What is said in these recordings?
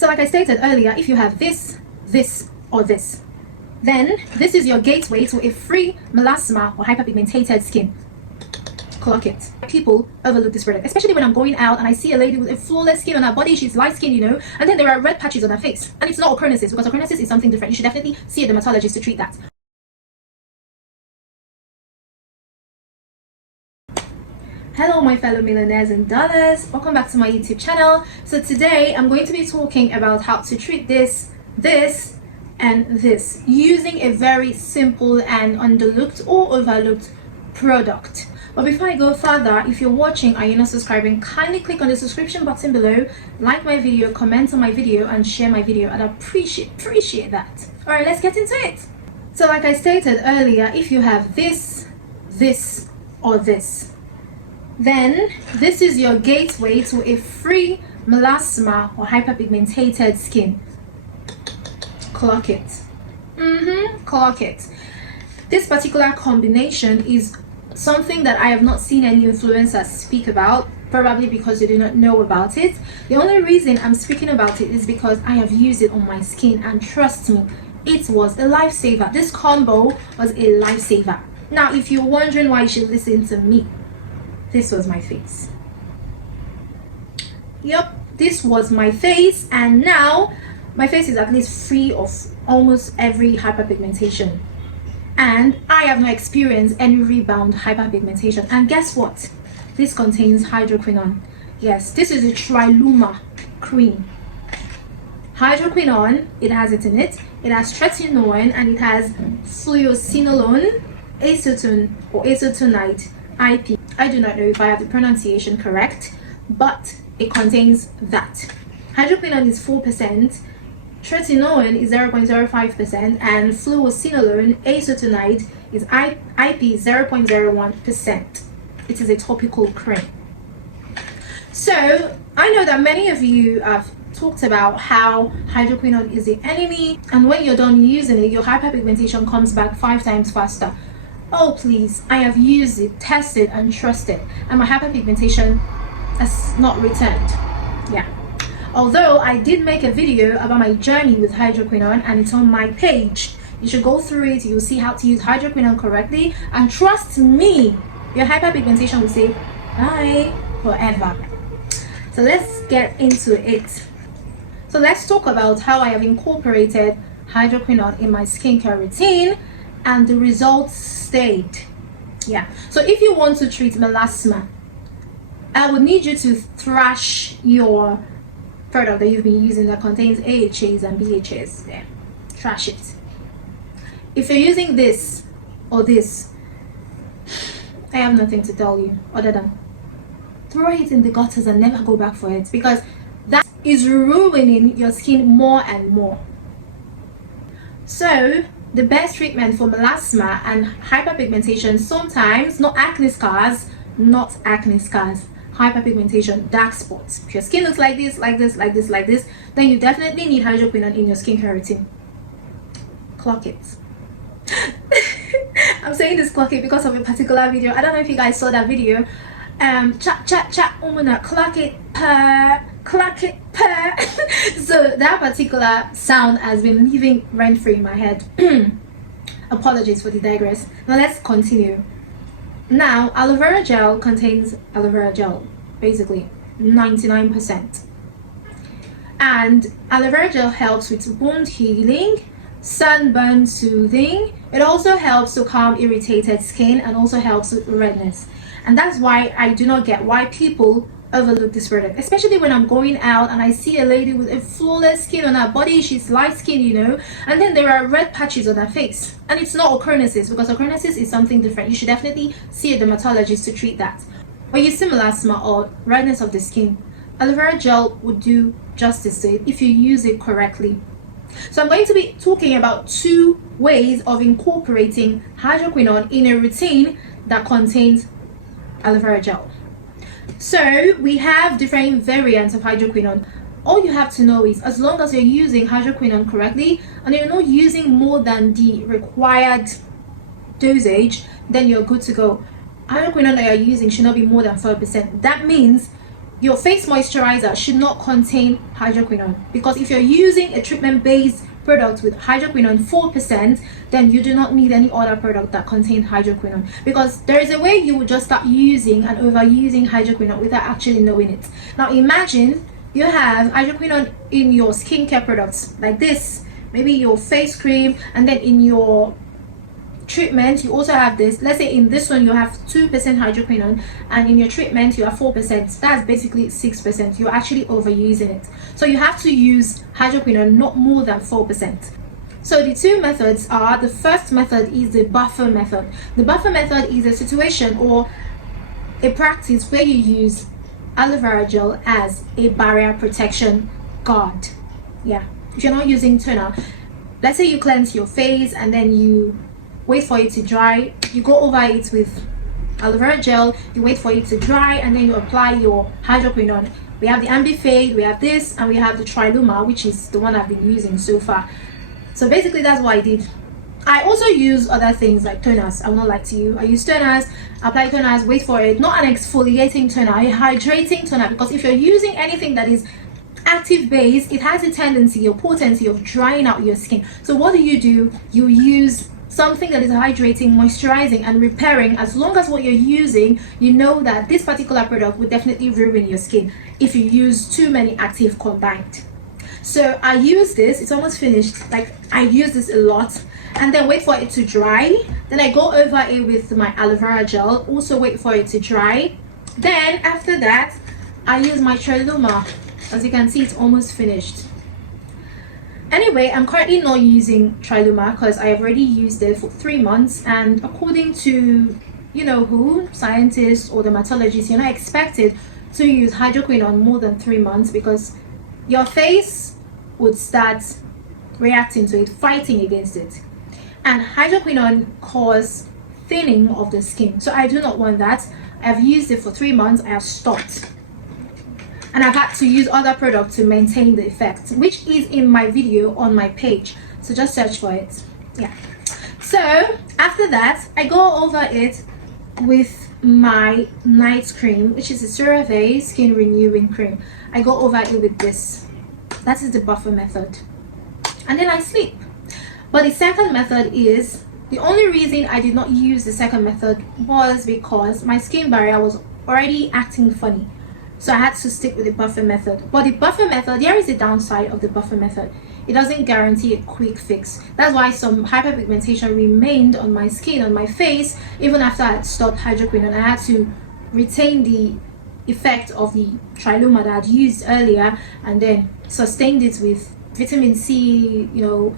So like I stated earlier, if you have this, or this, then this is your gateway to a free melasma or hyperpigmented skin. Clock it. People overlook this product, especially when I'm going out and I see a lady with a flawless skin on her body. She's light skin, and then there are red patches on her face, and it's not ochronosis, because ochronosis is something different. You should definitely see a dermatologist to treat that. Hello my fellow millionaires and dollars, welcome back to my YouTube channel. So today I'm going to be talking about how to treat this, and this using a very simple and underlooked or overlooked product. But before I go further, if you're watching and you're not subscribing, kindly click on the subscription button below, like my video, comment on my video, and share my video. I'd appreciate that. All right, let's get into it. So like I stated earlier, if you have this, or this, then this is your gateway to a free melasma or hyperpigmented skin. Clock it. Clock it. This particular combination is something that I have not seen any influencers speak about, probably because they do not know about it. The only reason I'm speaking about it is because I have used it on my skin, and trust me, it was a lifesaver. This combo was a lifesaver. Now, if you're wondering why you should listen to me, this was my face. Yep, this was my face, and now my face is at least free of almost every hyperpigmentation. And I have not experienced any rebound hyperpigmentation. And guess what? This contains hydroquinone. Yes, this is a Triluma cream. Hydroquinone, it has it in it. It has tretinoin, and it has fluocinolone, acetone or acetonide IP. I do not know if I have the pronunciation correct, but it contains that. Hydroquinone is 4%, tretinoin is 0.05%, and fluocinolone acetonide is IP 0.01%. It is a topical cream. So I know that many of you have talked about how hydroquinone is the enemy, and when you're done using it, your hyperpigmentation comes back 5 times faster. Oh please, I have used it, tested and trusted, and my hyperpigmentation has not returned. Yeah. Although I did make a video about my journey with hydroquinone, and it's on my page. You should go through it. You'll see how to use hydroquinone correctly, and trust me, your hyperpigmentation will say bye forever. So let's get into it. So let's talk about how I have incorporated hydroquinone in my skincare routine, and the results stayed. Yeah. So if you want to treat melasma, I would need you to thrash your product that you've been using that contains AHAs and BHAs. Yeah, trash it. If you're using this or this, I have nothing to tell you other than throw it in the gutters and never go back for it, because that is ruining your skin more and more. So the best treatment for melasma and hyperpigmentation, sometimes not acne scars, hyperpigmentation, dark spots. If your skin looks like this, then you definitely need hydroquinone in your skincare routine. Clock it. I'm saying this clock it because of a particular video. I don't know if you guys saw that video. Clock it, clock it, so that particular sound has been living rent-free in my head. Apologies for the digress. Now let's continue. Now, aloe vera gel contains aloe vera gel, basically 99%. And aloe vera gel helps with wound healing, sunburn soothing. It also helps to calm irritated skin, and also helps with redness. And that's why I do not get why people overlook this product, especially when I'm going out and I see a lady with a flawless skin on her body. She's light skin, and then there are red patches on her face, and it's not ochronosis, because ochronosis is something different. You should definitely see a dermatologist to treat that. When you see melasma or redness of the skin, aloe vera gel would do justice to it if you use it correctly. So I'm going to be talking about 2 ways of incorporating hydroquinone in a routine that contains aloe vera gel. So we have different variants of hydroquinone. All you have to know is, as long as you're using hydroquinone correctly and you're not using more than the required dosage, then you're good to go. Hydroquinone that you're using should not be more than 4%. That means your face moisturizer should not contain hydroquinone, because if you're using a treatment-based product with hydroquinone 4%, then you do not need any other product that contains hydroquinone, because there is a way you would just start using and overusing hydroquinone without actually knowing it. Now imagine you have hydroquinone in your skincare products like this, maybe your face cream, and then in your treatment you also have this. Let's say in this one you have 2% hydroquinone, and in your treatment you have 4%. That's basically 6%. You're actually overusing it. So you have to use hydroquinone not more than 4%. So the two methods are, the first method is the buffer method. The buffer method is a situation or a practice where you use aloe vera gel as a barrier protection guard. Yeah, if you're not using toner, let's say you cleanse your face and then you wait for it to dry, you go over it with aloe vera gel, you wait for it to dry, and then you apply your hydroquinone. We have the Ambifade, we have this, and we have the Triluma, which is the one I've been using so far. So basically that's what I did. I also use other things like toners. I will not lie to you. I use toners, apply toners, wait for it. Not an exfoliating toner, a hydrating toner, because if you're using anything that is active base, it has a tendency or potency of drying out your skin. So what do? You use something that is hydrating, moisturizing, and repairing. As long as what you're using, you know that this particular product would definitely ruin your skin if you use too many active combined. So I use this, it's almost finished, like I use this a lot, and then wait for it to dry. Then I go over it with my aloe vera gel, also wait for it to dry. Then after that I use my Triluma. As you can see, it's almost finished. Anyway, I'm currently not using Triluma because I have already used it for 3 months, and according to you know who, scientists or dermatologists, you're not expected to use hydroquinone more than 3 months, because your face would start reacting to it, fighting against it, and hydroquinone causes thinning of the skin. So I do not want that. I've used it for 3 months, I have stopped, and I've had to use other products to maintain the effect, which is in my video on my page, so just search for it. Yeah, so after that I go over it with my night cream, which is a CeraVe skin renewing cream. I go over it with this. That is the buffer method, and then I sleep. But the second method is, the only reason I did not use the second method was because my skin barrier was already acting funny, so I had to stick with the buffer method. But the buffer method, there is a downside of the buffer method. It doesn't guarantee a quick fix. That's why some hyperpigmentation remained on my skin, on my face, even after I had stopped hydroquinone. I had to retain the effect of the Triluma that I'd used earlier, and then sustained it with vitamin C, you know,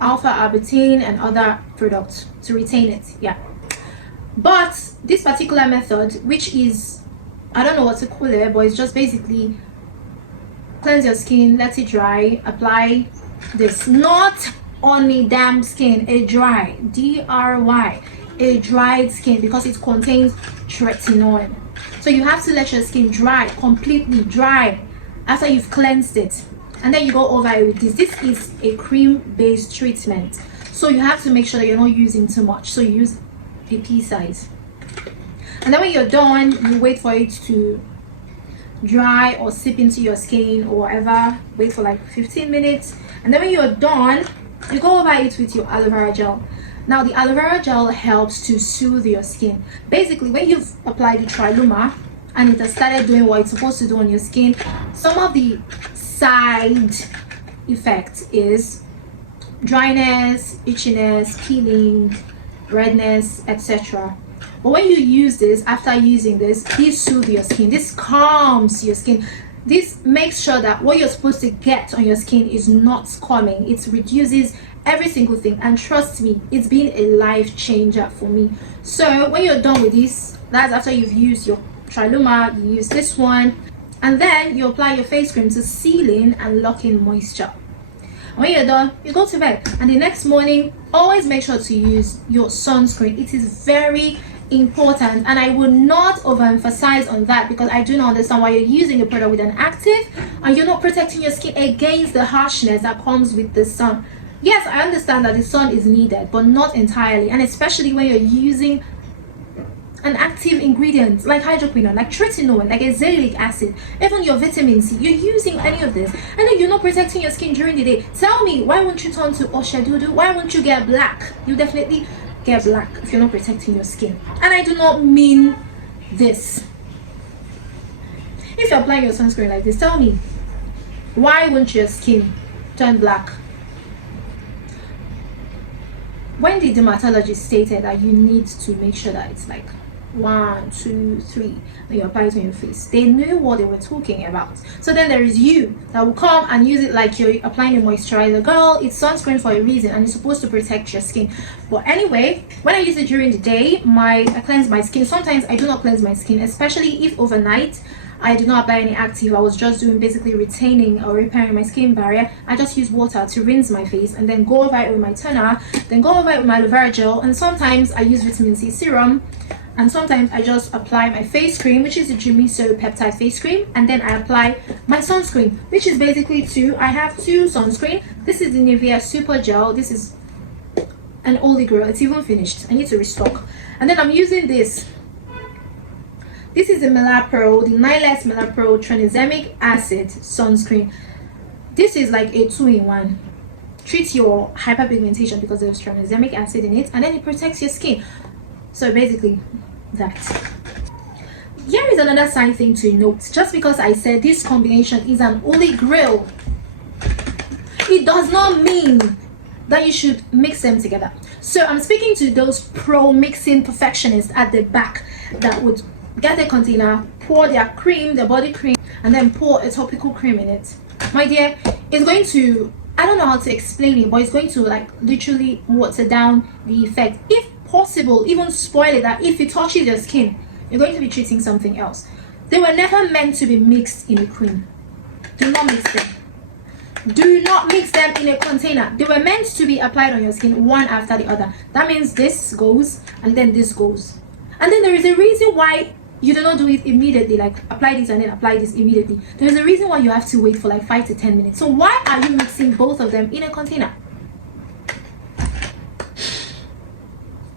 alpha arbutin and other products to retain it. Yeah, but this particular method, which is, I don't know what to call it, but it's just basically cleanse your skin, let it dry, apply this, not on a damp skin, a dry, DRY, a dried skin, because it contains tretinoin. So you have to let your skin dry, completely dry, after you've cleansed it, and then you go over it with this. This is a cream based treatment, so you have to make sure that you're not using too much, so you use a pea size. And then when you're done, you wait for it to dry or seep into your skin or whatever. Wait for like 15 minutes, and then when you're done, you go over it with your aloe vera gel. Now the aloe vera gel helps to soothe your skin. Basically, when you've applied the Triluma and it has started doing what it's supposed to do on your skin, some of the side effect is dryness, itchiness, peeling, redness, etc. But when you use this, after using this soothes your skin, this calms your skin, this makes sure that what you're supposed to get on your skin is not coming. It reduces every single thing, and trust me, it's been a life changer for me. So when you're done with this, that's after you've used your Triluma, you use this one, and then you apply your face cream to seal in and lock in moisture. When you're done, you go to bed, and the next morning always make sure to use your sunscreen. It is very important, and I would not overemphasize on that, because I do not understand why you're using a product with an active and you're not protecting your skin against the harshness that comes with the sun. Yes, I understand that the sun is needed, but not entirely, and especially when you're using an active ingredient like hydroquinone, like tretinoin, like azelaic acid, even your vitamin C, you're using any of this, and then you're not protecting your skin during the day. Tell me, why won't you turn to oshadudu? Why won't you get black? You definitely get black if you're not protecting your skin. And I do not mean this. If you're applying your sunscreen like this, tell me, why won't your skin turn black? When the dermatologist stated that you need to make sure that it's like 1, 2, 3, and you apply it on your face, they knew what they were talking about. So then there is you that will come and use it like you're applying a moisturizer. Girl, it's sunscreen for a reason, and it's supposed to protect your skin. But anyway, when I use it during the day, I cleanse my skin. Sometimes I do not cleanse my skin, especially if overnight I did not apply any active. I was just doing basically retaining or repairing my skin barrier. I just use water to rinse my face and then go over it with my toner, then go over it with my aloe vera gel, and sometimes I use vitamin C serum, and sometimes I just apply my face cream, which is the Jumiso peptide face cream, and then I apply my sunscreen, which is basically I have two sunscreen. This is the Nivea Super Gel. This is an oldie girl. It's even finished. I need to restock. And then I'm using this. This is the Melapro, the Nylex Melapro tranexamic acid sunscreen. This is like a 2-in-1. Treats your hyperpigmentation because there's tranexamic acid in it, and then it protects your skin. So basically, that. Here is another side thing to note. Just because I said this combination is an holy grail, it does not mean that you should mix them together. So I'm speaking to those pro mixing perfectionists at the back that would get a container, pour their cream, their body cream, and then pour a topical cream in it. My dear, it's going to, I don't know how to explain it, but it's going to like literally water down the effect. If possible, even spoil it, that if it touches your skin, you're going to be treating something else. They were never meant to be mixed in a cream. Do not mix them. Do not mix them in a container. They were meant to be applied on your skin one after the other. That means this goes and then this goes. And then there is a reason why you do not do it immediately, like apply this and then apply this immediately. There's a reason why you have to wait for like 5 to 10 minutes. So why are you mixing both of them in a container?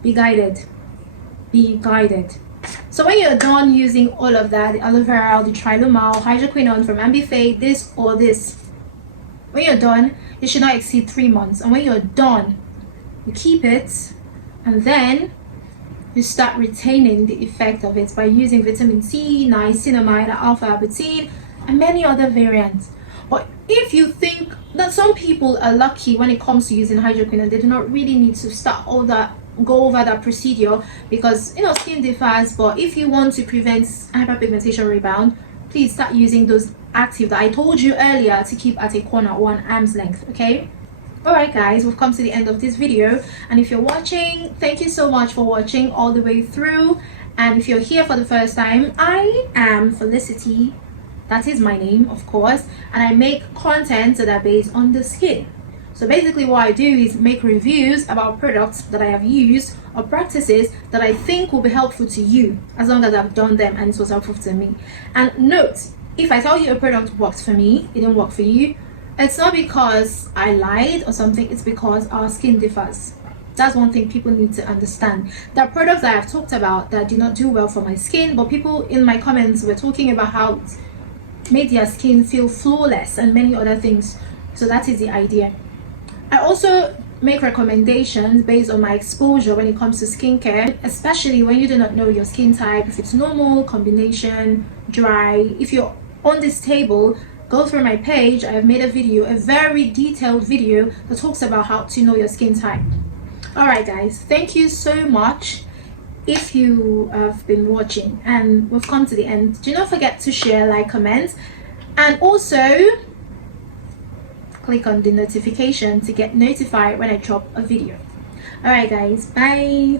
Be guided. Be guided. So when you're done using all of that, the aloe vera, the triluma, hydroquinone from Ambife, this or this, when you're done, it should not exceed 3 months. And when you're done, you keep it, and then you start retaining the effect of it by using vitamin C, niacinamide, alpha-arbutin, and many other variants. But if you think that some people are lucky when it comes to using hydroquinone, they do not really need to go over that procedure, because skin differs. But if you want to prevent hyperpigmentation rebound, please start using those active that I told you earlier to keep at a corner or an arm's length. Okay. Alright guys, we've come to the end of this video, and if you're watching, thank you so much for watching all the way through. And if you're here for the first time, I am Felicity. That is my name, of course, and I make content that are based on the skin. So basically what I do is make reviews about products that I have used or practices that I think will be helpful to you, as long as I've done them and it was helpful to me. And note, if I tell you a product works for me, it didn't work for you, it's not because I lied or something, it's because our skin differs. That's one thing people need to understand. There are products that I've talked about that did not do well for my skin, but people in my comments were talking about how it made their skin feel flawless and many other things. So that is the idea. I also make recommendations based on my exposure when it comes to skincare, especially when you do not know your skin type, if it's normal, combination, dry. If you're on this table, go through my page. I have made a video, a very detailed video that talks about how to know your skin type. Alright guys, thank you so much if you have been watching, and we've come to the end. Do not forget to share, like, comment, and also click on the notification to get notified when I drop a video. Alright guys, bye.